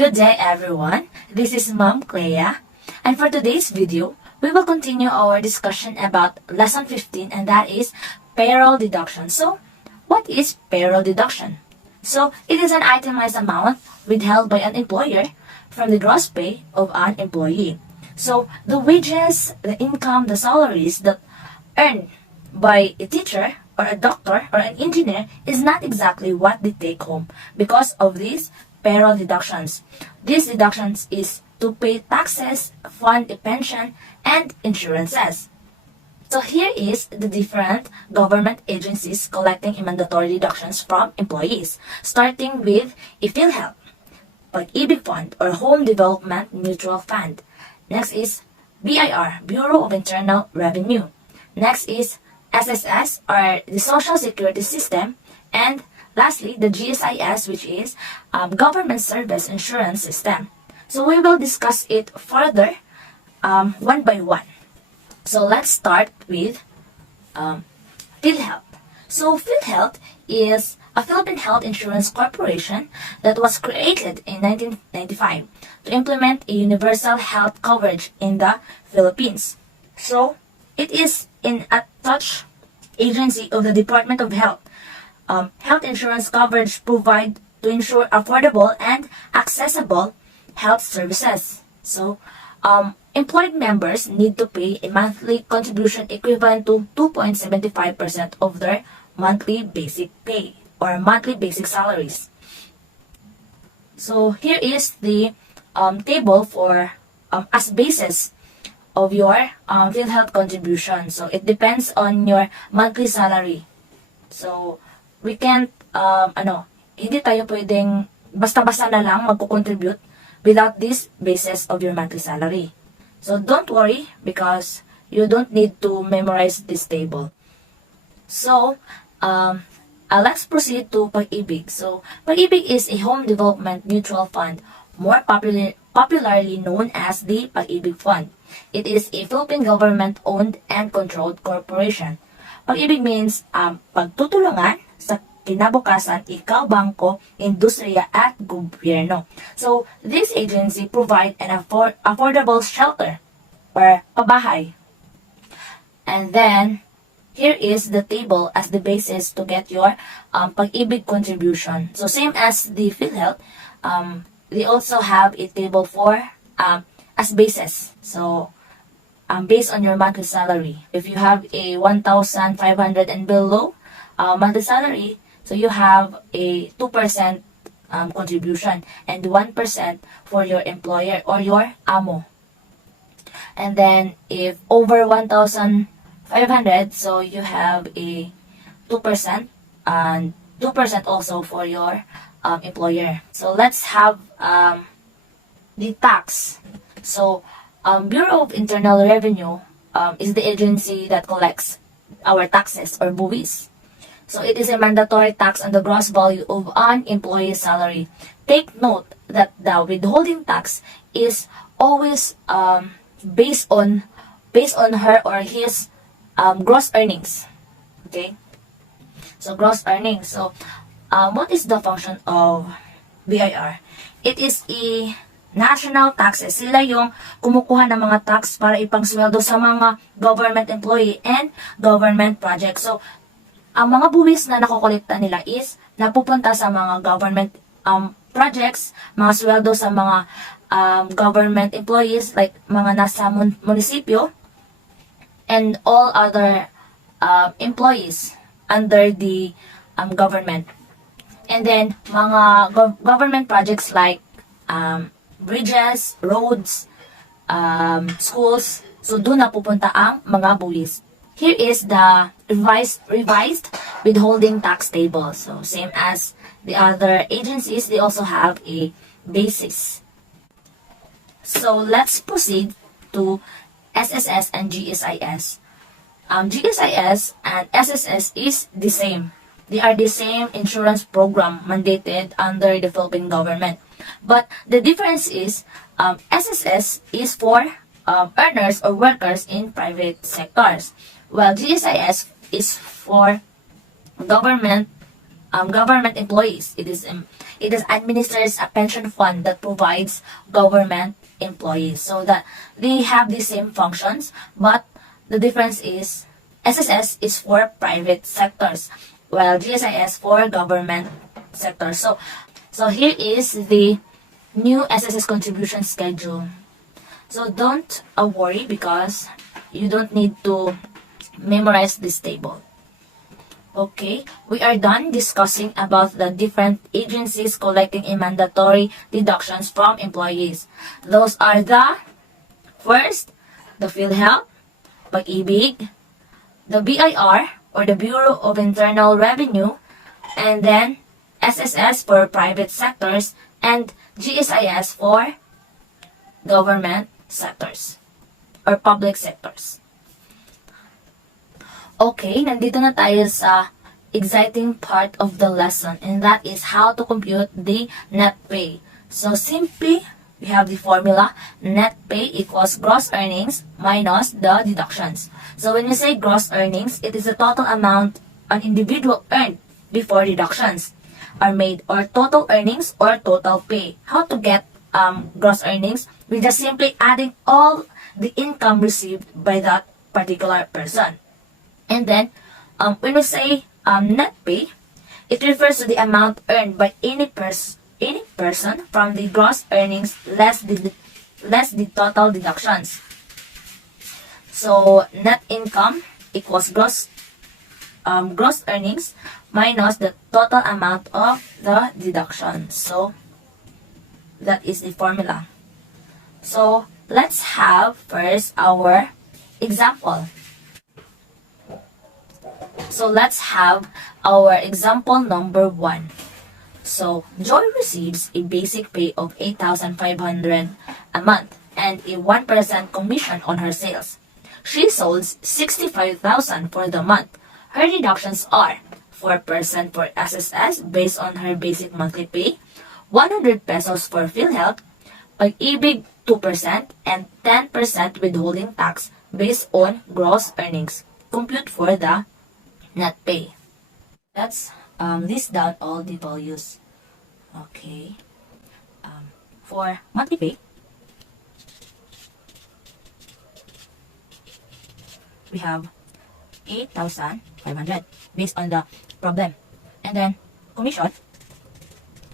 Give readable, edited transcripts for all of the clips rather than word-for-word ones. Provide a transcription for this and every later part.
Good day everyone, this is Ma'am Cleah, and for today's video, we will continue our discussion about Lesson 15, and that is Payroll Deduction. So, what is Payroll Deduction? So, it is an itemized amount withheld by an employer from the gross pay of an employee. So, the wages, the income, the salaries that earned by a teacher or a doctor or an engineer is not exactly what they take home because of these payroll deductions. These deductions is to pay taxes, fund a pension, and insurances. So here is the different government agencies collecting mandatory deductions from employees, starting with a PhilHealth, Pag-ibig Fund or Home Development Mutual Fund. Next is BIR, Bureau of Internal Revenue. Next is SSS or the Social Security System, and lastly, the GSIS, which is Government Service Insurance System. So we will discuss it further one by one. So let's start with PhilHealth. So PhilHealth is a Philippine Health Insurance Corporation that was created in 1995 to implement a universal health coverage in the Philippines. So it is in a touch agency of the Department of Health. Health insurance coverage provide to ensure affordable and accessible health services. So, employed members need to pay a monthly contribution equivalent to 2.75% of their monthly basic pay or monthly basic salaries. So, here is the table for as basis of your PhilHealth contribution. So, it depends on your monthly salary. So, we can't, hindi tayo pwedeng basta-basta na lang magko-contribute without this basis of your monthly salary. So, don't worry because you don't need to memorize this table. So, let's proceed to Pag-ibig. So, Pag-ibig is a home development mutual fund, more popularly known as the Pag-ibig Fund. It is a Philippine government-owned and controlled corporation. Pag-ibig means pagtutulungan sa kinabukasan, ikaw, bangko, industriya, at gobyerno. So, this agency provide an affordable shelter or pabahay. And then, here is the table as the basis to get your Pag-ibig contribution. So, same as the PhilHealth, they also have a table for as basis. So, based on your monthly salary. If you have a 1,500 and below monthly salary, so you have a 2% contribution and 1% for your employer or your amo. And then if over 1,500, so you have a 2% and 2% also for your employer. So let's have the tax. So Bureau of Internal Revenue is the agency that collects our taxes or buwis. So it is a mandatory tax on the gross value of an employee's salary. Take note that the withholding tax is always based on her or his gross earnings. Okay? So gross earnings. So what is the function of BIR? It is a national taxes. Sila yung kumukuha ng mga tax para ipangsweldo sa mga government employee and government projects. So, ang mga buwis na nakokolekta nila is napupunta sa mga government projects, mga sweldo sa mga government employees like mga nasa munisipyo and all other employees under the government. And then, mga government projects like bridges, roads, schools. So, doon napupunta ang mga buwis. Here is the revised withholding tax table. So, same as the other agencies, they also have a basis. So, let's proceed to SSS and GSIS. GSIS and SSS is the same. They are the same insurance program mandated under the Philippine government. But the difference is SSS is for earners or workers in private sectors, while GSIS is for government government employees. It is administers a pension fund that provides government employees. So that they have the same functions, but the difference is SSS is for private sectors, while GSIS for government sectors. So here is the new SSS contribution schedule. So don't worry because you don't need to memorize this table. Okay, we are done discussing about the different agencies collecting a mandatory deductions from employees. Those are first, the PhilHealth, Pag-ibig, the BIR or the Bureau of Internal Revenue, and then SSS for private sectors, and GSIS for government sectors or public sectors. Okay, nandito na tayo sa exciting part of the lesson, and that is how to compute the net pay. So simply, we have the formula, net pay equals gross earnings minus the deductions. So when we say gross earnings, it is the total amount an individual earned before deductions are made, or total earnings or total pay. How to get gross earnings? We just simply adding all the income received by that particular person. And then, when we say net pay, it refers to the amount earned by any person from the gross earnings less the total deductions. So net income equals gross earnings minus the total amount of the deduction. So that is the formula. So let's have first our example. So let's have our example number 1. So Joy receives a basic pay of 8,500 a month and a 1% commission on her sales. She sold 65,000 for the month. Her deductions are 4% for SSS based on her basic monthly pay, 100 pesos for PhilHealth, Pag-ibig 2%, and 10% withholding tax based on gross earnings. Compute for the net pay. Let's list down all the values. Okay. For monthly pay, we have 8,500 based on the problem. And then commission,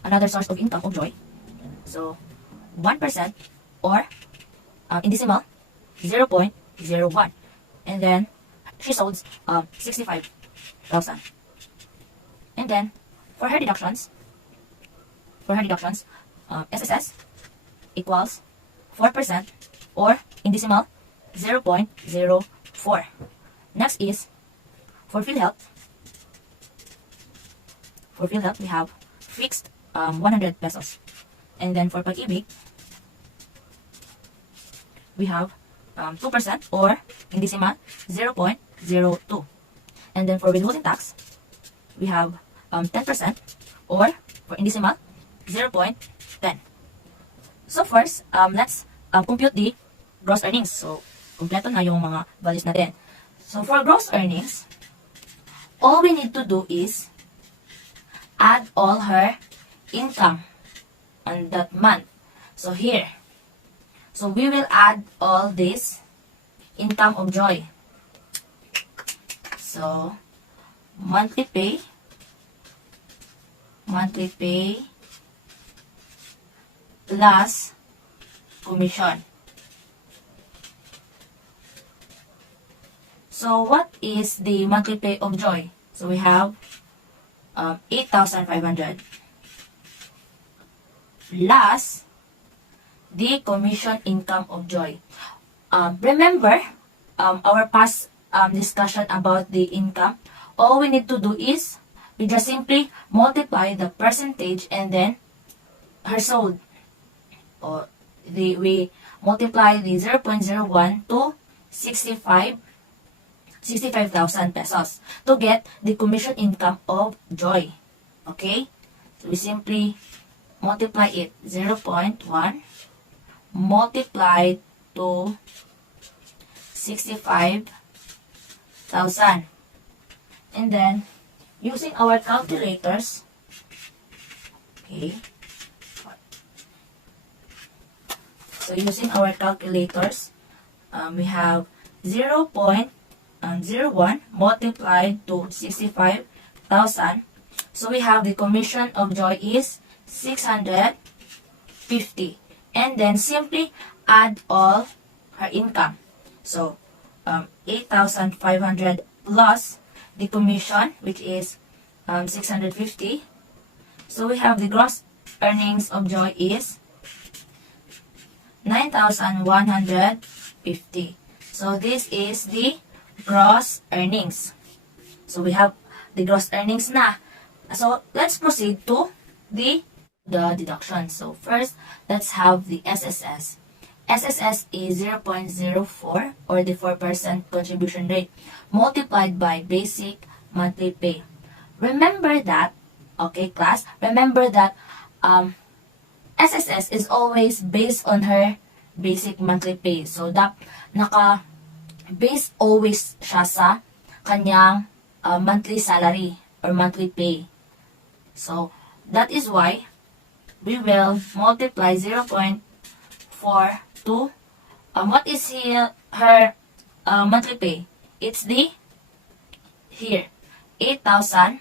another source of income of Joy. So 1% or in decimal 0.01. And then she sold 65,000. And then for her deductions, SSS equals 4% or in decimal 0.04. Next is for PhilHealth. For PhilHealth, we have fixed 100 pesos. And then for Pag-ibig, we have 2% or in decimal 0.02. And then for withholding tax, we have 10% or for in decimal 0.10. So first, let's compute the gross earnings. So, kompleto na yung mga values natin. So for gross earnings, all we need to do is add all her income on that month. So here, so we will add all this income of Joy. So monthly pay plus commission. So what is the monthly pay of Joy? So we have 8,500 plus the commission income of Joy. Remember our past discussion about the income. All we need to do is we just simply multiply the percentage and then her sold. Or we multiply the 0.01 to 65,000 pesos to get the commission income of Joy. Okay? So we simply multiply it 0.1 multiplied to 65,000. And then using our calculators, okay, so using our calculators, we have 0.01 multiplied to 65,000. So we have the commission of Joy is 650. And then simply add all her income. So 8,500 plus the commission, which is 650. So we have the gross earnings of Joy is 9,150. So this is the gross earnings. So we have the gross earnings na. So let's proceed to the deduction. So first, let's have the SSS. SSS is 0.04 or the 4% contribution rate multiplied by basic monthly pay. Remember that, okay class, remember that SSS is always based on her basic monthly pay. So naka-base always siya sa kanyang monthly salary or monthly pay. So that is why we will multiply 0.4 to what is her monthly pay? It's the here 8,000.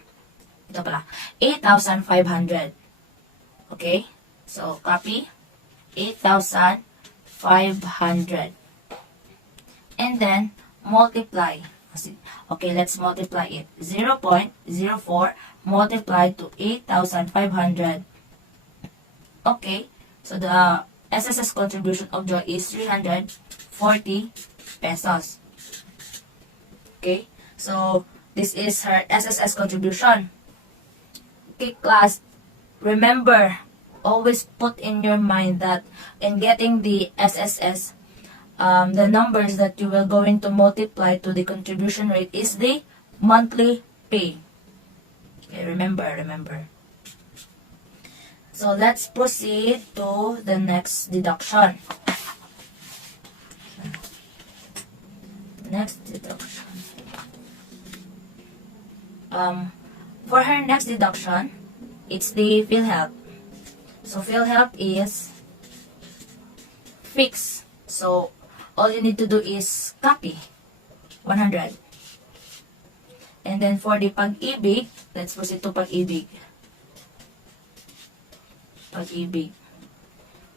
Ito pala 8,500. Okay? So copy 8,500. And then multiply. Okay, let's multiply it. 0.04 multiplied to 8,500. Okay, so the SSS contribution of Joy is 340 pesos. Okay, so this is her SSS contribution. Okay, class, remember, always put in your mind that in getting the SSS, the numbers that you will going to multiply to the contribution rate is the monthly pay. Okay, remember. So let's proceed to the next deduction. Next deduction. For her next deduction, it's the PhilHealth. So PhilHealth is fixed. So all you need to do is copy 100. And then for the Pag-ibig, let's proceed to Pag-ibig. Pag-ibig.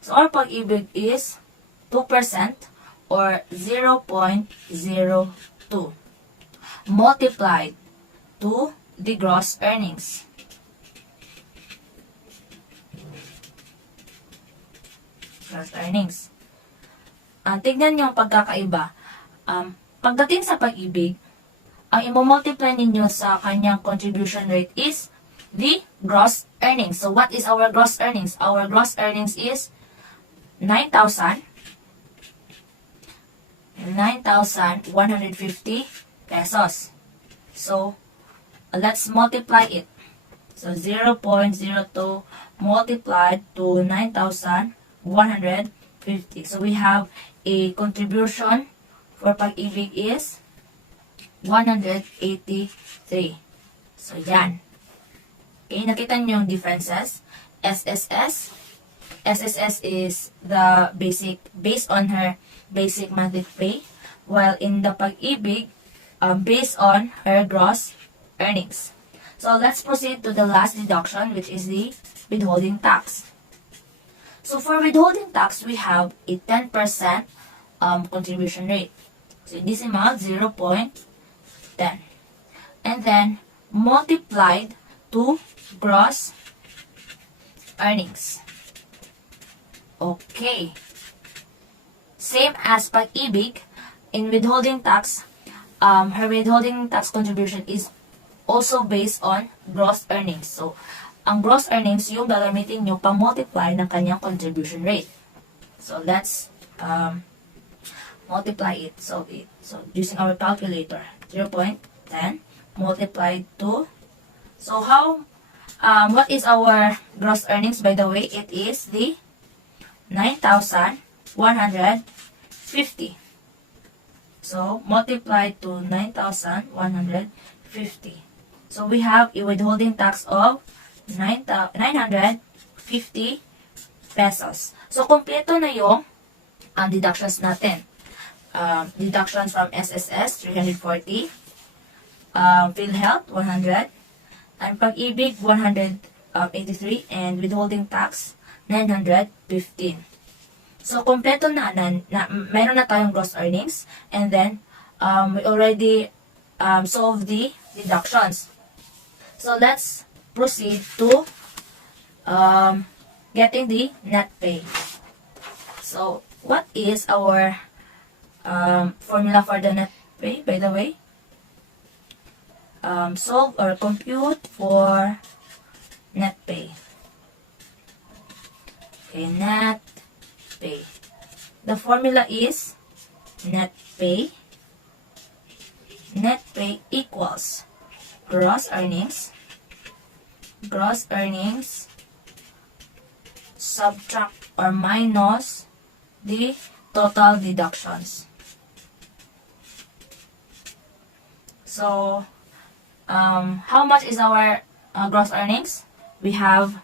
So our Pag-ibig is 2% or 0.02 multiplied to the gross earnings. Gross earnings. Tignan nyo ang pagkakaiba. Pagdating sa Pag-ibig, ang i-multiply ninyo sa kanyang contribution rate is the gross earnings. So what is our gross earnings? Our gross earnings is 9,150 pesos. So let's multiply it. So 0.02 multiplied to 9,150. So we have a contribution for Pag-ibig is 183. So yan. Okay, nakita niyo yung differences. SSS is the basic, based on her basic monthly pay, while in the Pag-ibig, based on her gross earnings. So let's proceed to the last deduction, which is the withholding tax. So for withholding tax, we have a 10% contribution rate. So in this amount, 0.10. And then multiplied to gross earnings. Okay. Same as Pag-ibig, in withholding tax, her withholding tax contribution is also based on gross earnings. So, ang gross earnings yung gagamitin nyo pang-multiply ng kanyang contribution rate. So, let's multiply it. So using our calculator, 0.10 multiplied to, so what is our gross earnings? By the way, it is the 9,150. So multiplied to 9,150. So we have a withholding tax of 950 pesos. So kompleto na yung deductions natin. Deductions from SSS, 340. PhilHealth, 100. And Pag-ibig, 183. And withholding tax, 915. So, kompleto na meron na tayong gross earnings. And then, we already solved the deductions. So, let's proceed to getting the net pay. So, what is our formula for the net pay, by the way? Solve or compute for net pay. Okay, net pay. The formula is net pay. Net pay equals gross earnings subtract or minus the total deductions. So, how much is our gross earnings? We have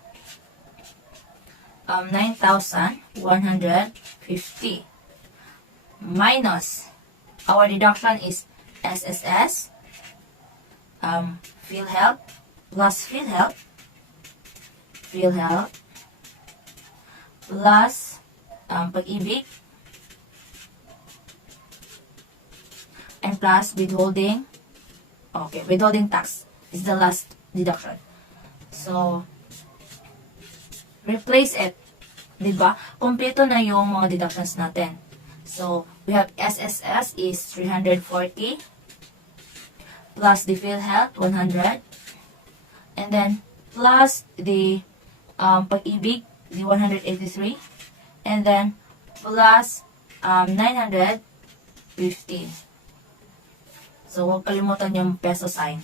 9,150 minus our deduction is SSS, PhilHealth plus PhilHealth plus Pag-ibig and plus withholding. Okay, withholding tax is the last deduction. So, replace it. Diba? Kompleto na yung mga deductions natin. So, we have SSS is 340 plus the PhilHealth, 100. And then, plus the Pag-ibig, the 183. And then, plus 915. So, huwag kalimutan yung peso sign.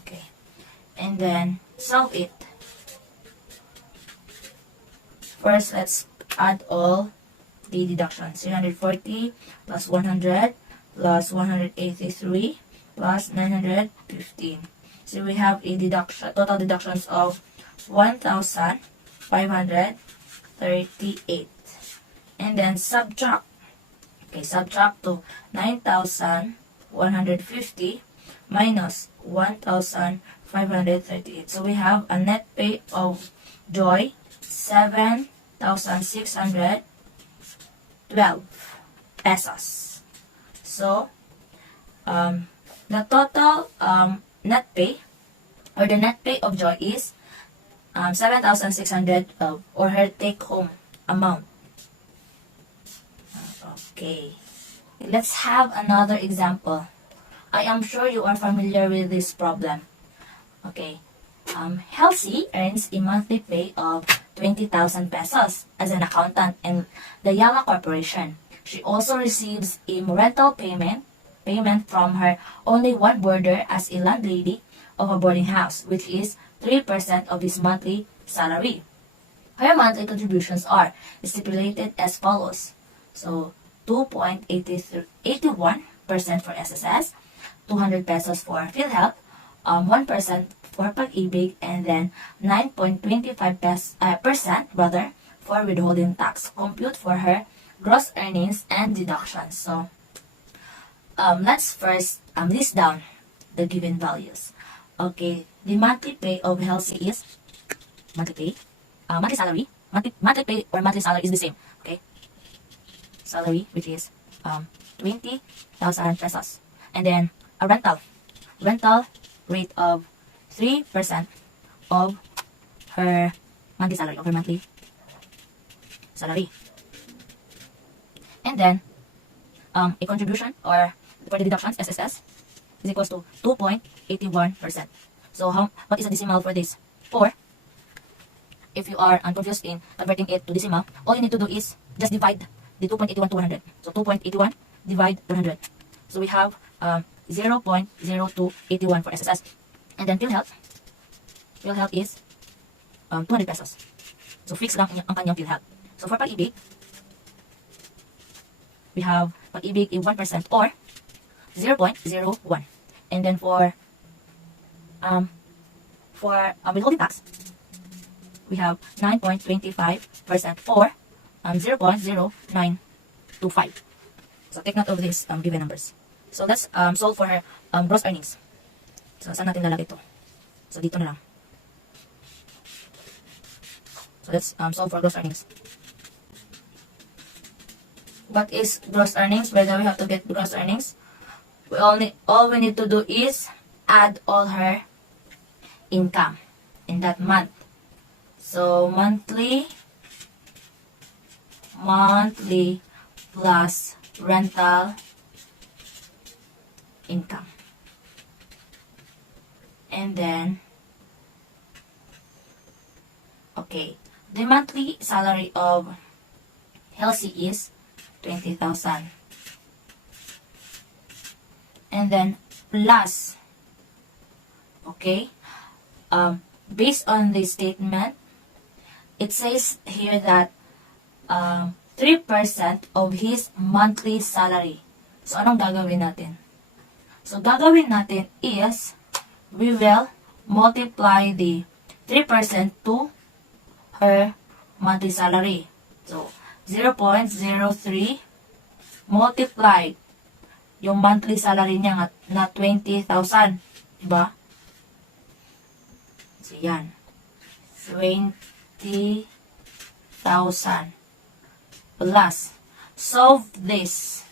Okay. And then, solve it. First, let's add all the deductions. 340 plus 100 plus 183 plus 915. So, we have a total deductions of 1,538. And then, subtract. Okay, subtract to 9,150 minus 1,538. So, we have a net pay of Joy, 7,612 pesos. So, the total net pay or the net pay of Joy is 7,612 or her take-home amount. Okay, let's have another example. I am sure you are familiar with this problem. Okay, Halsey earns a monthly pay of 20,000 pesos as an accountant in the Yama Corporation. She also receives a rental payment from her only one boarder as a landlady of a boarding house, which is 3% of his monthly salary. Her monthly contributions are stipulated as follows. So, 2.81% for SSS, 200 pesos for PhilHealth, 1% for Pag-ibig, and then 9.25% for withholding tax. Compute for her gross earnings and deductions. So, let's first list down the given values. Okay, the monthly pay of Halsey is monthly salary. Monthly pay or monthly salary is the same. Okay, salary, which is 20,000 pesos. And then a rental rate of 3% of her monthly salary, And then a contribution or for the deductions, SSS, is equals to 2.81%. So what is the decimal for this? 4. If you are confused in converting it to decimal, all you need to do is just divide the 2.81 to 100. So 2.81 divide 100. So we have 0.0281 for SSS. And then PhilHealth is 200 pesos. So fixed lang ang kanyang PhilHealth. So for Pag-ibig, we have Pag-ibig in 1% or 0.01. And then for withholding tax, we have 9.25% for 0.0925. So take note of these given numbers. So let's solve for her gross earnings. So saan natin lalagay ito? So dito na lang. So let's solve for gross earnings. What is gross earnings? By the way, we have to get gross earnings. All we need to do is add all her income in that month. So monthly plus rental income. And then, okay, the monthly salary of Elsie is 20,000. And then plus, okay, based on the statement, it says here that 3% of his monthly salary. So, anong gagawin natin? So, gagawin natin is, we will multiply the 3% to her monthly salary. So, 0.03 multiplied yung monthly salary niya na 20,000. Diba? So, yan. 20,000 plus. Solve this.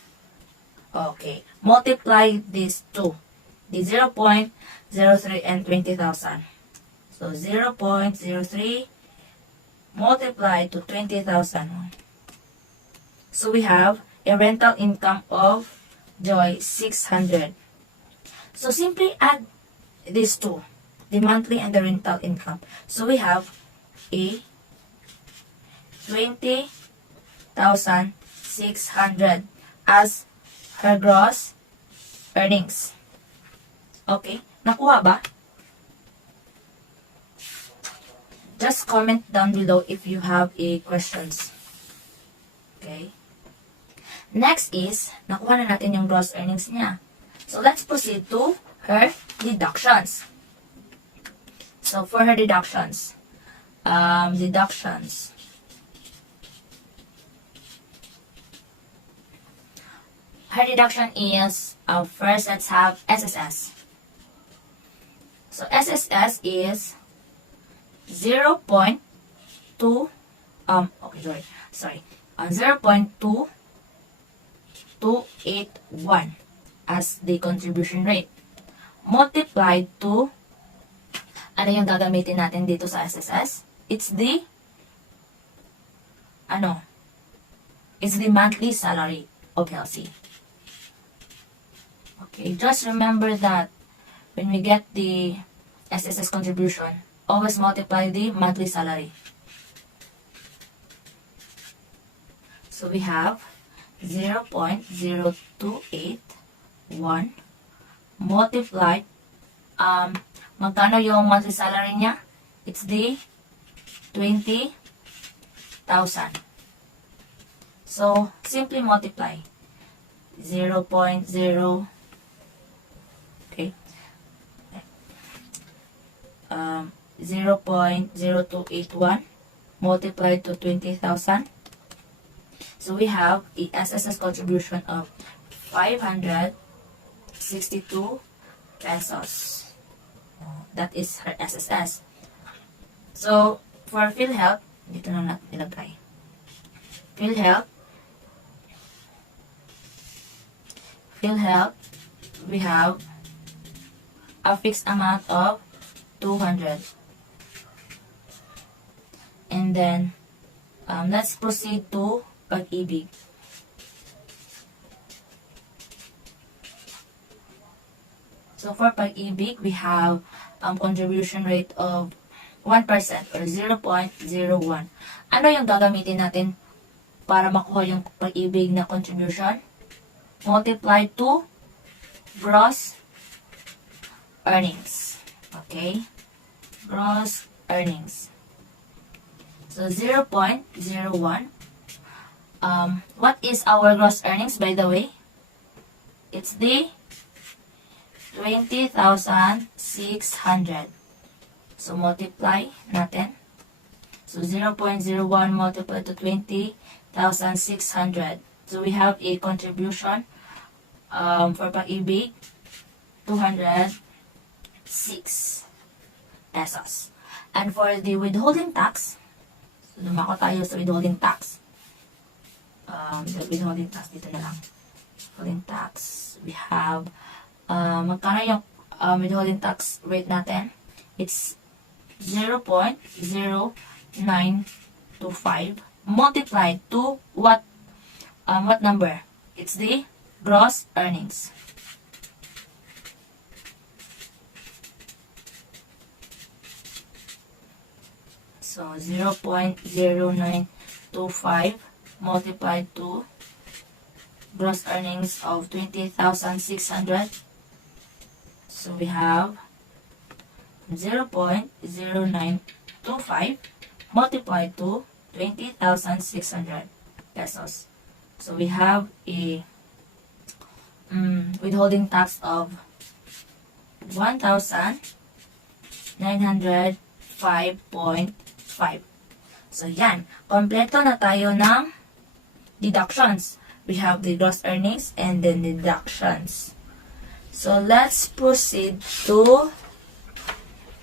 Okay. Multiply this to the 0.03 and 20,000. So, 0.03 multiplied to 20,000. So, we have a rental income of Joy 600. So, simply add these two, the monthly and the rental income. So, we have a 20,600 as her gross earnings. Okay? Nakuha ba? Just comment down below if you have a questions. Okay? Next is, nakuha na natin yung gross earnings niya. So, let's proceed to her deductions. So, for her deductions. Deductions. Her deduction is, first let's have SSS. So, SSS is 0.2, okay, sorry, 0.2281 as the contribution rate. Multiplied to, ano yung gagamitin natin dito sa SSS? It's the, it's the monthly salary of Elsie. Okay, just remember that when we get the SSS contribution, always multiply the monthly salary. So we have 0.0281 multiplied, magkano yung monthly salary niya? It's the 20,000. So, simply multiply. 0.0, okay, 0.0281 multiplied to 20,000. So we have a SSS contribution of 562 pesos. That is her SSS. So, for PhilHealth, dito na natin ilagay. PhilHealth, we have a fixed amount of 200. And then, let's proceed to Pag-ibig. So, for Pag-ibig, we have contribution rate of 1% or 0.01. Ano yung gagamitin natin para makuha yung Pag-ibig na contribution? Multiply to gross earnings. Okay? Gross earnings. So, 0.01. What is our gross earnings, by the way? It's the 20,600. So, multiply natin. So, 0.01 multiplied to 20,600. So, we have a contribution for pag-ibig, 206 pesos. And for the withholding tax, so lumako tayo sa withholding tax. The withholding tax, dito na lang. Withholding tax, we have, magkano yung withholding tax rate natin? It's 0.0925 multiplied to what number? It's the gross earnings. So, 0.0925 multiplied to gross earnings of 20,600. So, we have 0.0925 multiplied to 20,600 pesos. So, we have a withholding tax of 1,905.5. So, yan. Kompleto na tayo ng deductions. We have the gross earnings and then deductions. So, let's proceed to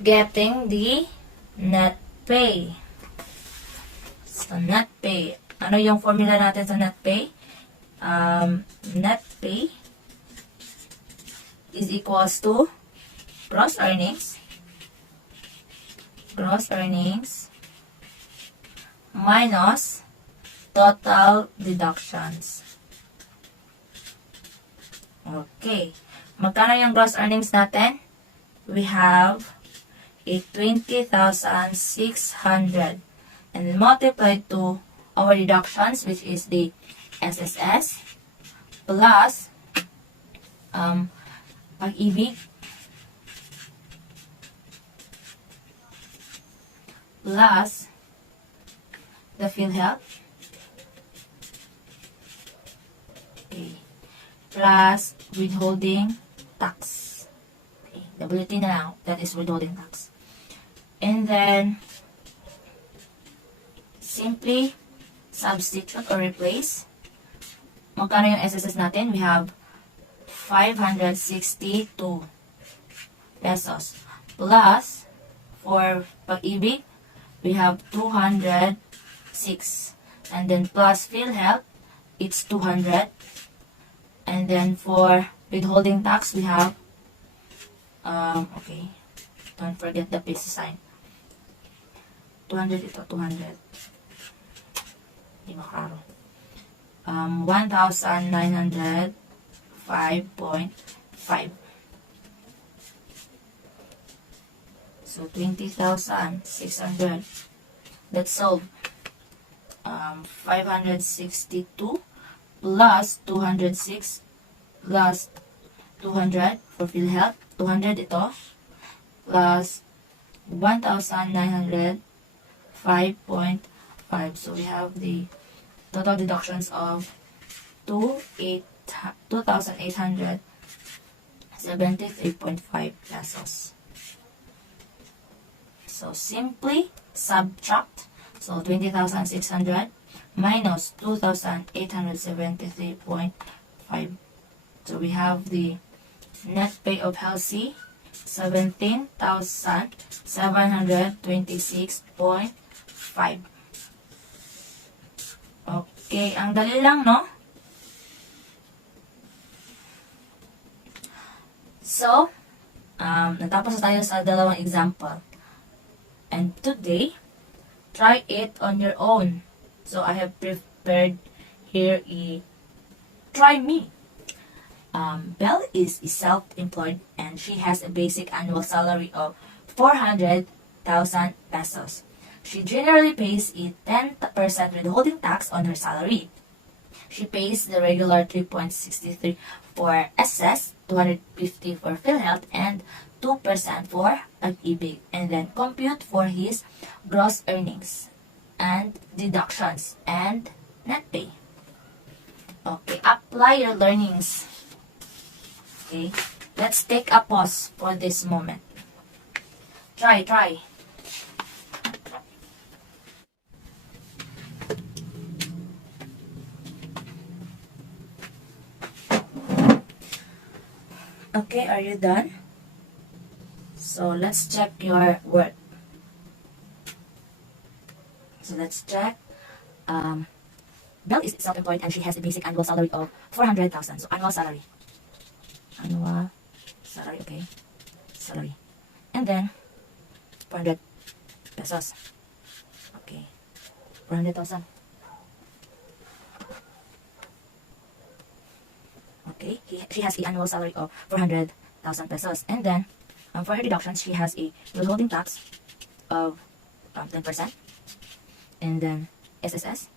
getting the net pay. So, net pay. Ano yung formula natin sa net pay? Net pay is equals to gross earnings minus total deductions. Okay. Magkano yung gross earnings natin? We have a 20,600 and then multiplied to our deductions, which is the SSS plus pag-ibig plus the PhilHealth, okay, plus withholding tax. Okay, WT na lang, that is withholding tax. And then, simply substitute or replace. Magkano yung SSS natin? We have 562 pesos. Plus, for pag-ibig, we have 206. And then plus PhilHealth, it's 200. And then for withholding tax, we have, okay, don't forget the peso sign. 200 ito, 200. Hindi makaro. 1,905.5. So, 20,600. Let's solve. 562 plus 206 plus 200 for PhilHealth. 200 ito. Plus 1,905.5. So, we have the total deductions of 2,873.5 pesos. So, simply subtract. So, 20,600 minus 2,873.5. So, we have the net pay of Healthy, 17,726.5. Okay, ang dali lang, no? So, natapos na tayo sa dalawang example. And today, try it on your own. So, I have prepared here a try me. Belle is self-employed and she has a basic annual salary of 400,000 pesos. She generally pays a 10% withholding tax on her salary. She pays the regular 3.63 for SS, 250 for PhilHealth, and 2% for pag-ibig. And then compute for his gross earnings and deductions and net pay. Okay, apply your learnings. Okay, let's take a pause for this moment. Try. Okay, are you done? So let's check your work. So let's check. Belle is self-employed and she has a basic annual salary of 400,000. So annual salary. Okay. Salary. And then 400 pesos. Okay. 400,000. Okay. She has an annual salary of 400,000 pesos. And then for her deductions, she has a withholding tax of 10%. And then SSS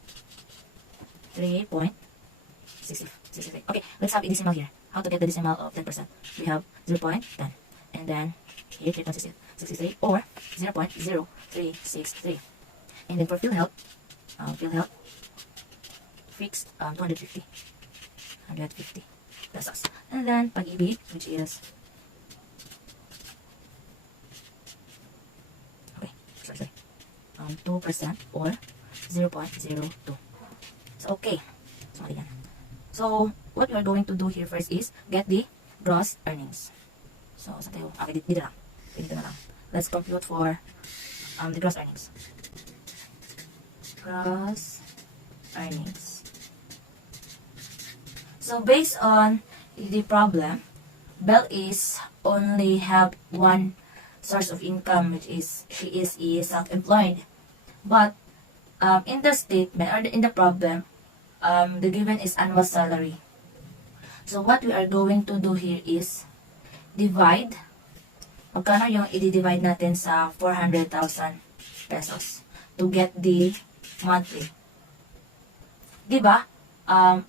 3.63. Okay, let's have a decimal here. How to get the decimal of 10%? We have 0.10. And then here 3.63 or 0.0363. And then for PhilHealth, fixed 250. 150 pesos. And then Pag-ibig, which is 2% or 0.02. So, okay. So, what we are going to do here first is get the gross earnings. So, dito na lang. Let's compute for the gross earnings. Gross earnings. So, based on the problem, Belle is only have one source of income, which is she is self-employed. But in the statement or in the problem, the given is annual salary. So what we are going to do here is divide. Magkano yung i-divide natin sa 400,000 pesos to get the monthly? Diba?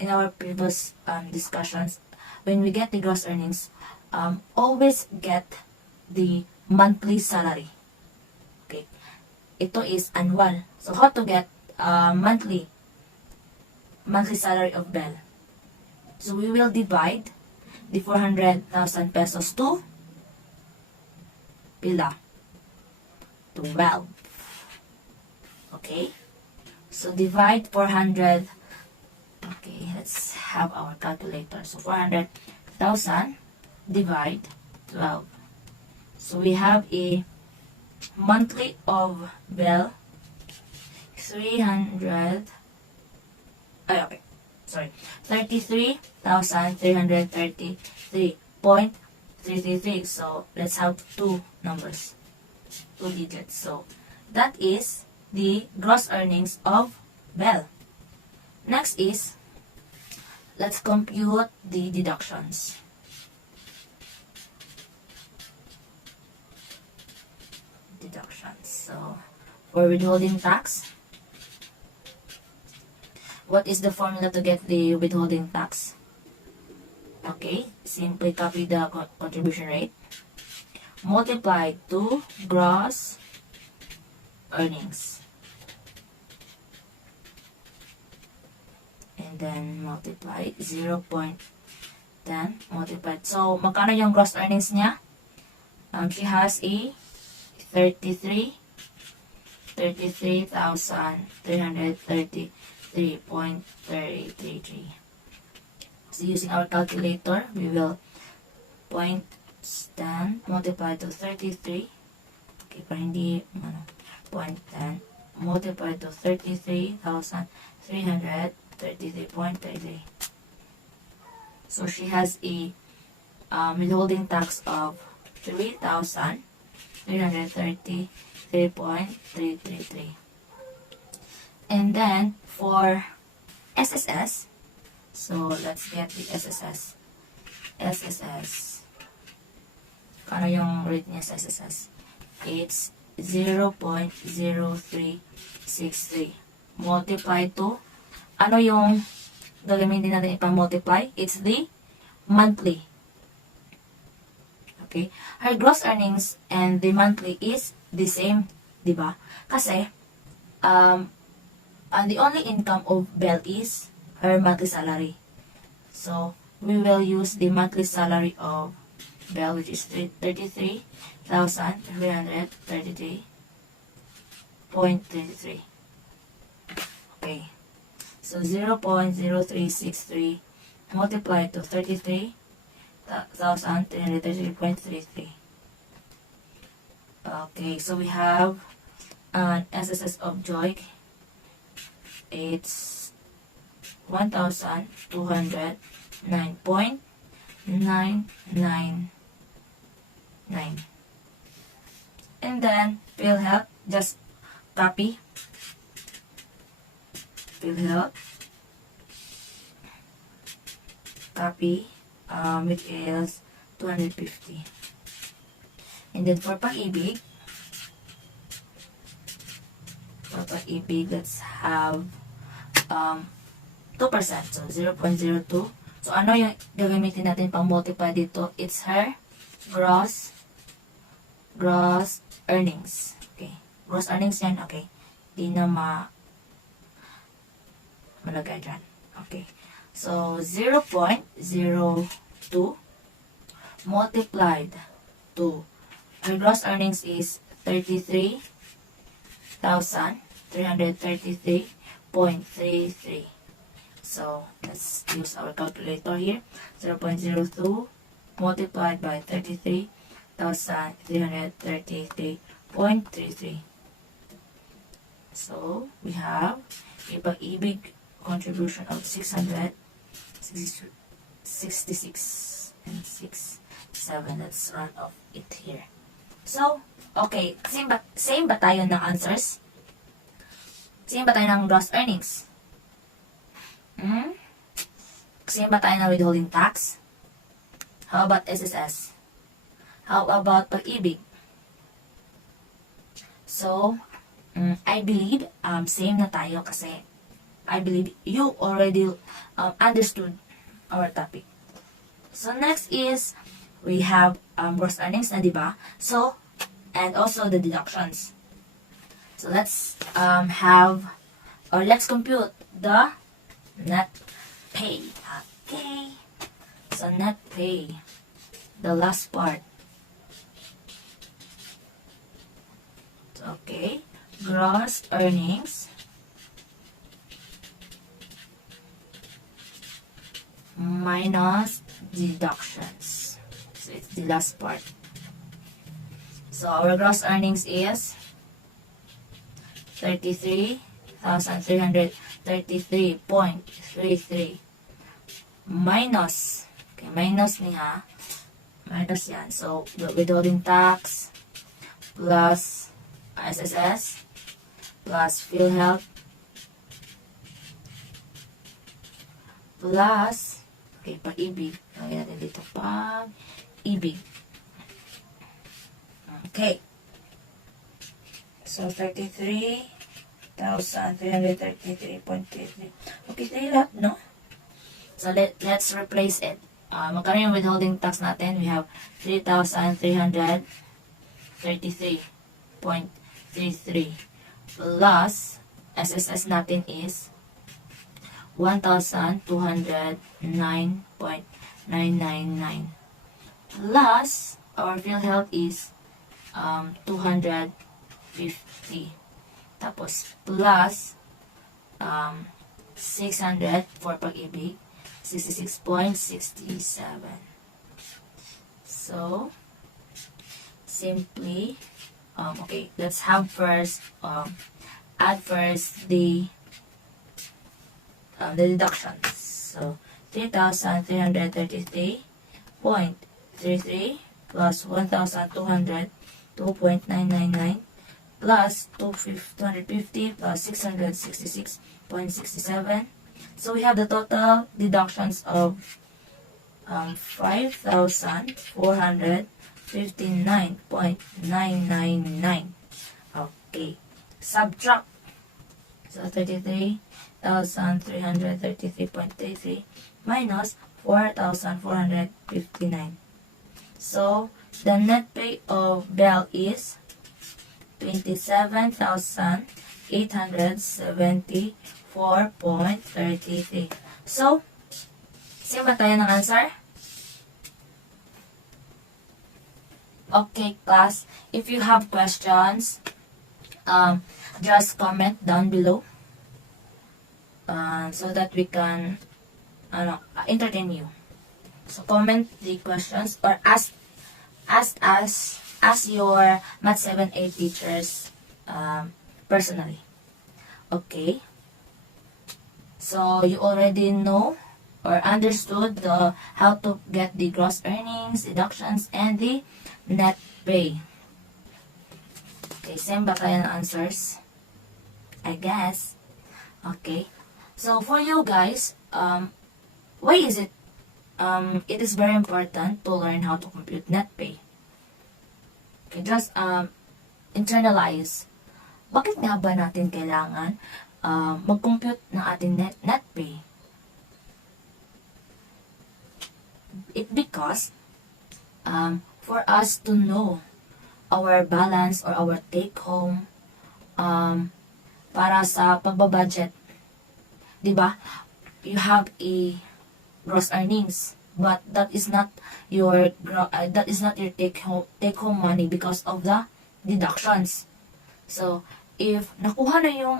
In our previous discussions, when we get the gross earnings, always get the monthly salary. Okay. Ito is annual. So, how to get monthly salary of Belle? So, we will divide the 400,000 pesos to pila? To 12. Okay? So, divide 400. Okay, let's have our calculator. So, 400,000 divide 12. So, we have a monthly of Belle 33,333.333. So, let's have two numbers, two digits. So, that is the gross earnings of Belle. Next is, let's compute the deductions. So, for withholding tax, what is the formula to get the withholding tax? Okay, simply copy the contribution rate, multiply to gross earnings, and then multiply 0.10 multiplied. So, magkano yung gross earnings niya? She has a 33,333.333. So, using our calculator, we will 0.10 multiply to 33. Okay, para hindi, 0.10 multiply to 33,333.33. So, she has a withholding tax of 3,333.333. And then, for SSS, so let's get the SSS. SSS. Kano yung rate niya sa SSS? It's 0.0363. Multiply to, ano yung gagamitin natin ipang-multiply? It's the monthly. Okay? Her gross earnings and the monthly is the same, diba? Kasi, and the only income of Belle is her monthly salary. So, we will use the monthly salary of Bell, which is 33,333.33. Okay. So 0.0363 multiplied to 33,333.33. Okay, so we have an SSS of joy. It's 1,209.999. And then PhilHealth, just copy PhilHealth, which is 250. And then for pag-ibig, let's have 2%. So 0.02. So ano yung gagamitin natin pang multiply dito? It's her gross earnings. Okay. Gross earnings yan. Okay. Di na malagay dyan. Okay. So 0.02 multiplied to her gross earnings is 33,333.33. So let's use our calculator here. 0.02 multiplied by 33,333.33. So we have a pag-ibig contribution of 666 and 67. Let's run off it here. So, okay, same ba tayo ng answers? Same ba tayo ng gross earnings? Same ba tayo ng withholding tax? How about SSS? How about pag-ibig? So, I believe same na tayo kasi I believe you already understood our topic. So, next is we have gross earnings na, diba? So, and also the deductions. So, let's let's compute the net pay. Okay. So, net pay. The last part. Okay. Gross earnings minus deductions. So, it's the last part. So, our gross earnings is 33,333.33 minus, okay, minus niya, minus yan. So, withholding tax plus SSS plus PhilHealth plus, okay, pag-ibig. Lagyan natin dito, pag-ibig. Okay. So, 33,333.33. Okay, tayo lahat, no? So, let's replace it. Magkano yung withholding tax natin? We have 3,333.33 plus SSS natin is 1,209.999 plus our PhilHealth is 250. Tapos plus 600 for pag-ibig, 66.67. So simply okay, let's have first add first the deductions. So 3,333.33 plus 1,202.999 plus 250 plus 666.67. So we have the total deductions of 5,459.999. Okay. Subtract. So 33,333.33 minus 4,459. So the net pay of Bell is 27,874.33. So, same ba tayo ng answer? Okay, class. If you have questions, just comment down below so that we can entertain you. So comment the questions or ask your Math 7A teachers personally. Okay. So you already know or understood how to get the gross earnings, deductions, and the net pay. Okay, same ba tayo ng answers? I guess. Okay. So for you guys, why is it it is very important to learn how to compute net pay? Okay, just internalize. Bakit nga ba natin kailangan mag-compute ng ating net pay? It because for us to know our balance or our take home para sa pagbabudget, di ba? You have a gross earnings, but that is not your take home money because of the deductions. So if nakuha na yung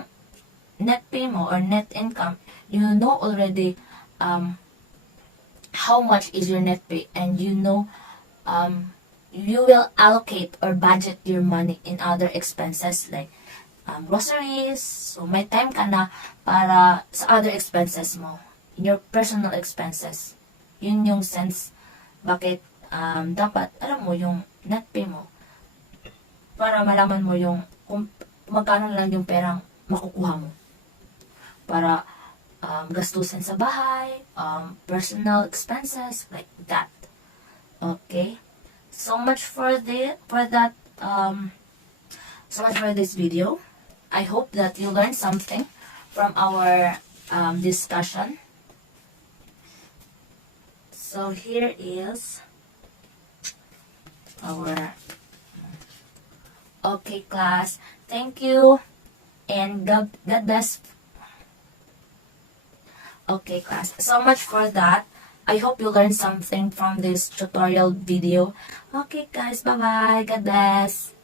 net pay mo or net income, you know already how much is your net pay, and you know you will allocate or budget your money in other expenses like groceries. So may time ka na para sa other expenses mo, in your personal expenses. Yun yung sense bakit dapat alam mo yung net pay mo para malaman mo yung kung magkano lang yung perang makukuha mo para gastusin sa bahay, personal expenses, like that. Okay, so much for this video. I hope that you learned something from our discussion. So here is our okay, class. Thank you and God bless. Okay, class. So much for that. I hope you learned something from this tutorial video. Okay, guys. Bye-bye. God bless.